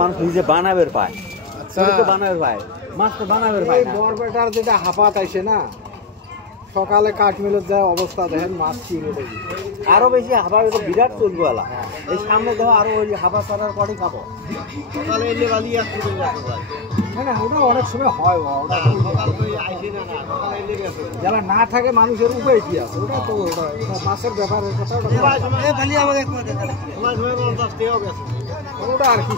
মানুষ নিজে বানাবের পায়, বানাবের পায়, মাছ তো বানাবের পায়। বরবেটার যেটা হাফাত আইছে না, সকালে কাঠ মিলের যা অবস্থা দেখেন, মাছ চিড়ে দেবে আরো বেশি হাফা বিরাট চলবো এলা। এই সামনে দেখো আরো ওই হাফা ছাড়ার পরই খাবো। সকালে এলে বালি না, ওটা অনেক সময় হয়। যারা না থাকে মানুষের উপায় কি আছে? ওটা তো মাছের ব্যাপারের কথা, ওটা আর কি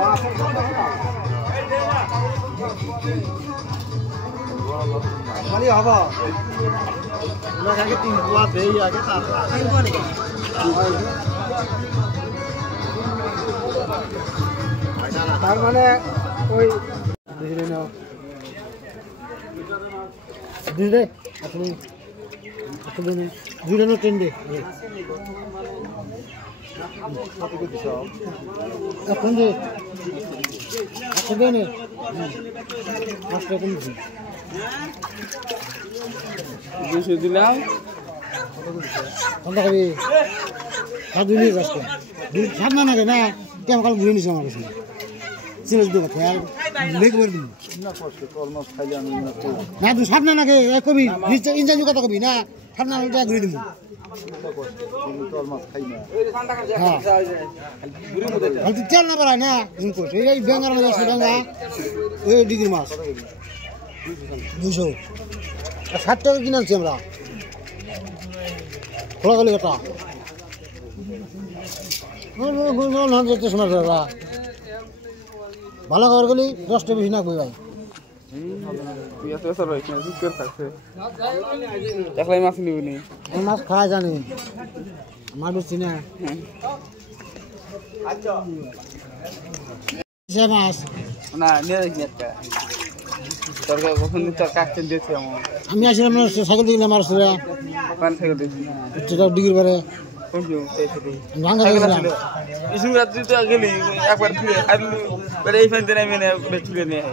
মাছের খালি হব তিন পোয়া দেই আগে তার মানে ওই ট্রেন দে এখন যে দিলাম সামনে নাকি না কেমন কাল ঘুরে নিছে আমার কাছে সিলেজ দেবো আর লেগ করে দিন না তুই সামনে নাকি কবি ইঞ্জানি কথা কবি না সামনে ঘুরে দিব তেল না পারায় না এই বেঙ্গার বেঙ্গা ওই ডিগ্রি মাছ 260 টাকা কিনে আনছি আমরা খোলাগুলি কথা ভালো খবর গেলি 10টা বেশি না কই ভাই মাছ খাওয়া জানি মাছ বুঝছি না মাছ না আমি আসলাম সাইকেল দিয়ে গেলাম ডিগ্রি পরে গেলি একবার ফিরে এই ফ্যান নিয়ে